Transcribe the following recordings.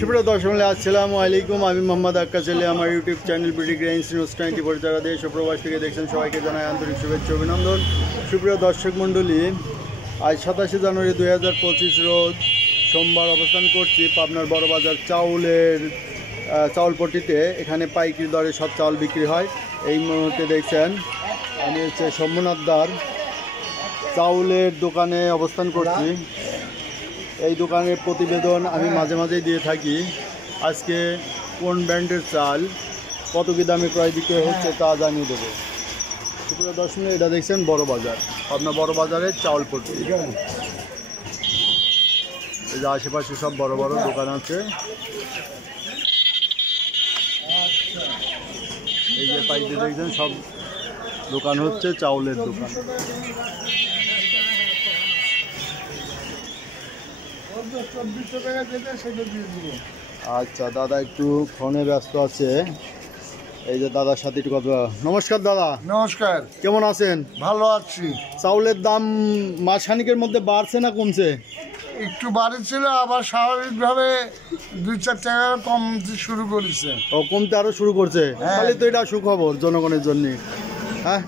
সুপ্রিয় দর্শক, আসসালামু আলাইকুম। আমি মোহাম্মদ আক্কাস আলী। আমার YouTube channel BD grains news 94 যারা দেশ ও প্রবাস থেকে দেখছেন সবাইকে জানাই আন্তরিক শুভেচ্ছা অভিনন্দন। সুপ্রিয় দর্শক মণ্ডলী, আজ 27 জানুয়ারি 2025 রোজ সোমবার অবস্থান করছি পাবনার বড়বাজার চাউলপট্টিতে। এখানে পাইকারি দরে সব চাউল বিক্রি হয়। এই মুহূর্তে দেখছেন আমি শম্ভুনাথদার চাউলের দোকানে অবস্থান করছি। এই দোকানের প্রতিবেদন আমি মাঝে মাঝেই দিয়ে থাকি। আজকে কোন ব্র্যান্ডের চাল কত কি দামে ক্রয় বিক্রয় হচ্ছে তা জানিয়ে দেবো। সুপ্রিয় দর্শক, এটা দেখছেন বড় বাজার, আপনার বড় বাজারের চাউলপট্টি। এই যে আশেপাশে সব বড় বড় দোকান আছে। এই যে পাইতে দেখছেন সব দোকান হচ্ছে চাউলের দোকান। আচ্ছা দাদা একটু ফোনে ব্যস্ত আছে। এই যে দাদার সাথে একটু কথা। নমস্কার দাদা। নমস্কার। কেমন আছেন? ভালো আছি। চাউলের দাম মাসখানিকের মধ্যে বাড়ছে না কমছে? একটু বাড়েছিল, আবার স্বাভাবিকভাবে 2-4 টাকা কমতে শুরু করেছে। ও, কমতে আরো শুরু করছে। তাহলে তো এটা সুখবর জনগণের জন্য। হ্যাঁ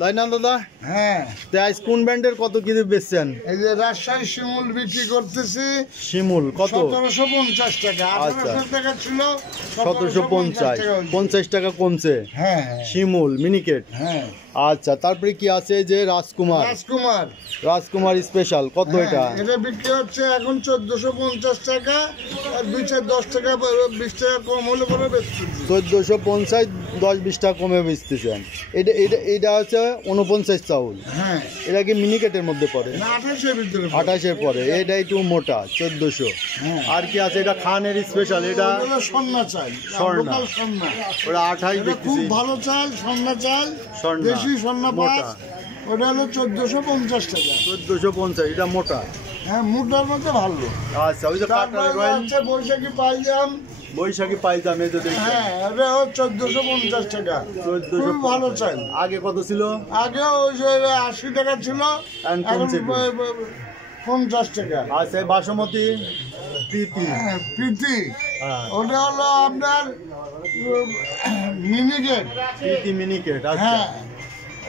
তাই না দাদা? হ্যাঁ। আজ কোন ব্র্যান্ডের কত কি বেচছেন? এই যে রাজশাহী শিমুল বিক্রি করতেছি। শিমুল কত? 1750 টাকা। 1800 টাকা ছিল, 1750। 50 টাকা কমছে। হ্যাঁ। শিমুল মিনিকেট। হ্যাঁ। আচ্ছা, তারপরে কি আছে? যে রাজকুমার স্পেশাল কত? এটা বিক্রি হচ্ছে এখন 1450 টাকা। আর 2-10 টাকা 20 টাকা কম হলে পরে বেচছি। 1450, 10-20 টাকা কমে বেচতেছেন। এটা হচ্ছে 49 চাউল। হ্যাঁ। এটা কি মিনিকেটের মধ্যে পড়ে? 28-এর পরে। এটা একটু মোটা, 1400। আর কি আছে? এটা খানের স্পেশাল। এটা স্বর্ণা চাল। স্বর্ণা। ওটা 28 দেখতেছি। খুব ভালো চাল, স্বর্ণা চাল। দেশি স্বর্ণা পাঁচ। ওটা হলো 1450 টাকা। 1450। এটা মোটা। হ্যাঁ, মোটার মধ্যে ভালো। আচ্ছা, ওই যে বৈশাখী পাইজাম। এই যে হ্যাঁ, এটা 1450 টাকা। খুব ভালো চাল। আগে কত ছিল? আগে ওই যে 80 টাকা ছিল, এখন 50 টাকা। আচ্ছা, বাসমতি প্রীতি, ওটা হলো আপনার মিনিকেট। মিনিকেট। হ্যাঁ,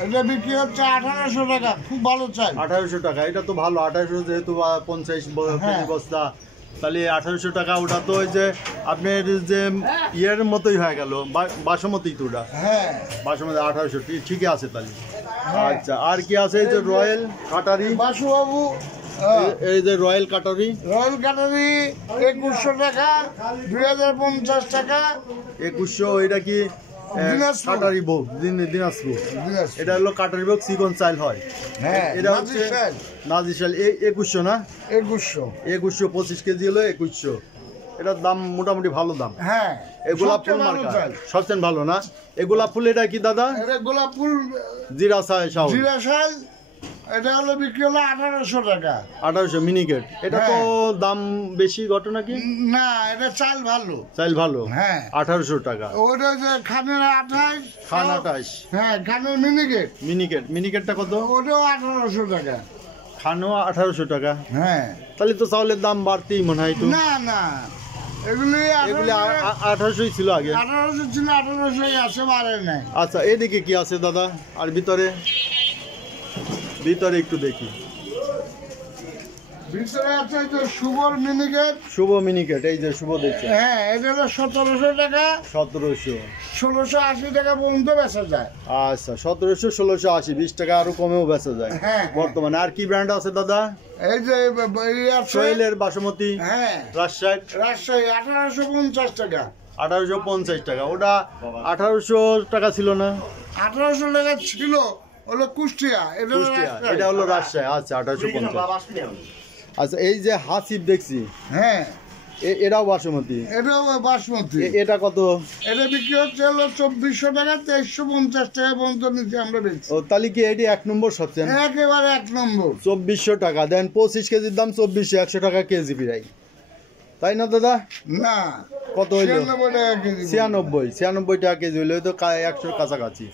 এটা বিক্রি হচ্ছে 1800 টাকা। খুব ভালো চাল। 1800 টাকা। এটা তো ভালো। 1800 যেহেতু 50 বস্তা, তাহলে 1800 টাকা। ওটা তো ওই যে আপনার যে ইয়ের মতোই হয়ে গেল, বাসমতি তো ওটা। হ্যাঁ, বাসমতি 1800 ঠিকই আছে তাহলে। আচ্ছা, আর কি আছে? এই যে রয়্যাল কাটারি বাসুবাবু। এই যে রয়্যাল কাটারি 2100 টাকা। 2050 টাকা। 2100। এটা কি কাটারি বউ? দিনাজপুর। এটা হলো কাটারি বউ, চিকন চাল হয়। হ্যাঁ, এটা হচ্ছে নাজিশাল। 2100 না? 2100 25 কেজি হলো 2100। এটার দাম মোটামুটি ভালো দাম। হ্যাঁ, গোলাপ ফুল মার্কা সবচেয়ে ভালো না? এই গোলাপ ফুল। এটা কি দাদা? গোলাপ ফুল জিরা শাল। এটা হলো বিক্রি হলো 1800 টাকা। 1800 মিনিকেট। এটা তো দাম বেশি ঘটনা কি? না, এটা চাল ভালো। চাল ভালো। হ্যাঁ, 1800 টাকা। ওটা যে খানের 28। খান 28। হ্যাঁ, খানের মিনিকেটটা কত? ওটাও 1800 টাকা। খানও 1800 টাকা। হ্যাঁ, তাহলে তো চাউলের দাম বাড়তেই মনে হয়। না, এগুলি 1800 ছিল আগে। 1800 ছিল, 1800 আছে, বাড়ে নাই। আচ্ছা, এদিকে কি আছে দাদা? আর ভিতরে একটু দেখি। ভিতরে আছে যে শুভ মিনিকেট। এই যে শুভ দেখছি। হ্যাঁ, এটা হলো 1700 টাকা। 1680 টাকা পর্যন্ত বেচা যায়। আচ্ছা, 1700, 1680, 20 টাকা আরো কমেও বেচা যায় বর্তমানে। আর কি ব্র্যান্ড আছে দাদা? এই যে সোহেলের বাসমতি। হ্যাঁ, রাজশাহী 1850 টাকা। 1850 টাকা। ওটা 1800 টাকা ছিল না? 1800 টাকা ছিল হলো কুষ্টিয়া। এটা হলো রাজশাহী। আচ্ছা, 1850। আচ্ছা, এই যে হাসিব দেখছি। হ্যাঁ, এটাও বাসমতি। এটা কত? এটা বিক্রি হচ্ছে হলো 2400 টাকা। 2350 টাকা পর্যন্ত নিচে আমরা বেচছি। ও, তাহলে কি এটি 1 নম্বর সবচেয়ে? একেবারে 1 নম্বর। 2400 টাকা দেন। 25 কেজির দাম 2400, 100 টাকা কেজি প্রায়। তাই না দাদা? না, কত হইলো? 96 টাকা কেজি। 96 টাকা কেজি হইলে তো 100 কাছাকাছি।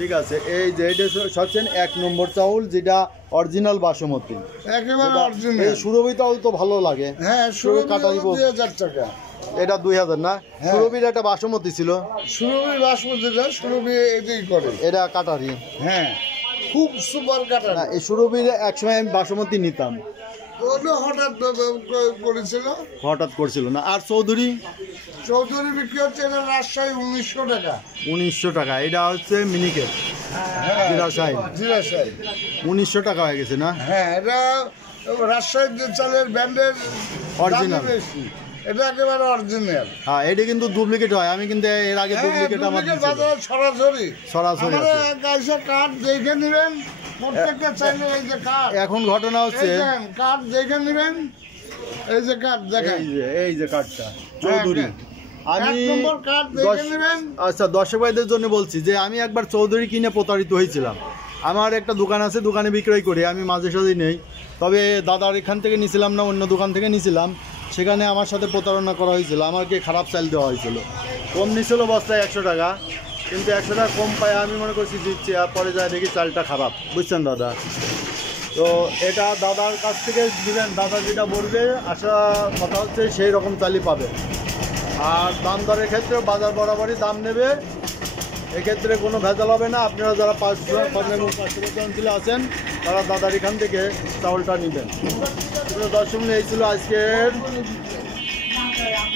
ঠিক আছে, এই যে এটা হচ্ছেন 1 নম্বর চাউল, যেটা অরিজিনাল বাসমতি। একেবারে এই অরিজিনাল। সুরভি চাউল তো ভালো লাগে। হ্যাঁ, সুরভি সুরভি কাটারি 2000 টাকা। এটা 2000 না? হ্যাঁ। সুরভির একটা বাসমতি ছিল, সুরভি বাসমতিটা সুরভি এটাই করে। এটা কাটারি। হ্যাঁ, খুব সুপার কাটার। না, এই সুরভির একসময় আমি বাসমতি নিতাম, ওটা হঠাৎ করেছিল, হঠাৎ করছিল না। আর চৌধুরী চৌধুরী বিক্রি হচ্ছে এটা রাজশাহী 1900 টাকা। 1900 টাকা। এটা হচ্ছে মিনিকেট হ্যাঁ, জিরাশাহী, জিরাশাহী। 1900 টাকা হয়ে গেছে না? হ্যাঁ, এটা রাজশাহীর যে চালের ব্র্যান্ডের Original। বেশি, এটা একেবারে অরিজিনাল। হ্যাঁ, এটা কিন্তু ডুপ্লিকেট হয়। আমি কিন্তু এর আগে ডুপ্লিকেট আমার দিয়েছিল। বাজারে সরাসরি সরাসরি আছে। আমাদের গাইসে কার্ড দেখে নেবেন, প্রত্যেকটা চাইলে এই যে কার্ড, এখন ঘটনা হচ্ছে কার্ড দেখে নেবেন, এই যে কার্ড দেখেন, এই যে কার্ডটা চৌধুরী। আমি 1 নম্বর কার্ড দেখে নেবেন। আচ্ছা, দর্শক ভাইদের জন্য বলছি যে আমি একবার চৌধুরী কিনে প্রতারিত হয়েছিলাম। আমার একটা দোকান আছে, দোকানে বিক্রয় করি, আমি মাঝে সাঝে নেই। তবে দাদার এখান থেকে নিয়েছিলাম না, অন্য দোকান থেকে নিয়েছিলাম। সেখানে আমার সাথে প্রতারণা করা হয়েছিল, আমাকে খারাপ চাল দেওয়া হয়েছিল। কম নিয়েছিল বস্তায় 100 টাকা, কিন্তু 100 টাকা কম পায় আমি মনে করছি দিচ্ছি, আর পরে যায় দেখি চালটা খারাপ। বুঝছেন দাদা? তো এটা দাদার কাছ থেকে দিবেন, দাদা যেটা বলবে আশা কথা হচ্ছে সেই রকম চালই পাবে। আর দাম দরের ক্ষেত্রে বাজার বরাবরই দাম নেবে, এক্ষেত্রে কোনো ভেজাল হবে না। আপনারা যারা 500 অঞ্চলে আছেন তারা দাদার এখান থেকে চাউলটা নেবেন। দর্শক, এই ছিল আজকের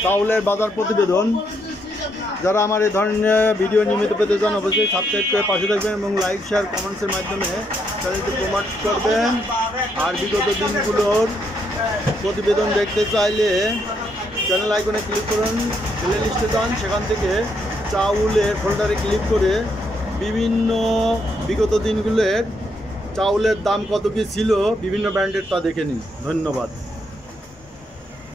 চাউলের বাজার প্রতিবেদন। যারা আমার এই ধরনের ভিডিও নিয়মিত পেতে চান অবশ্যই সাবস্ক্রাইব করে পাশে থাকবেন এবং লাইক শেয়ার কমেন্টসের মাধ্যমে চ্যানেলটি প্রমোট করবেন। আর বিগত দিনগুলোর প্রতিবেদন দেখতে চাইলে চ্যানেল আইকনে ক্লিক করুন, প্লে লিস্টে যান, সেখান থেকে চাউলের ফোল্ডারে ক্লিক করে বিভিন্ন বিগত দিনগুলোর চাউলের দাম কত কী ছিল বিভিন্ন ব্র্যান্ডের তা দেখে নিন। ধন্যবাদ।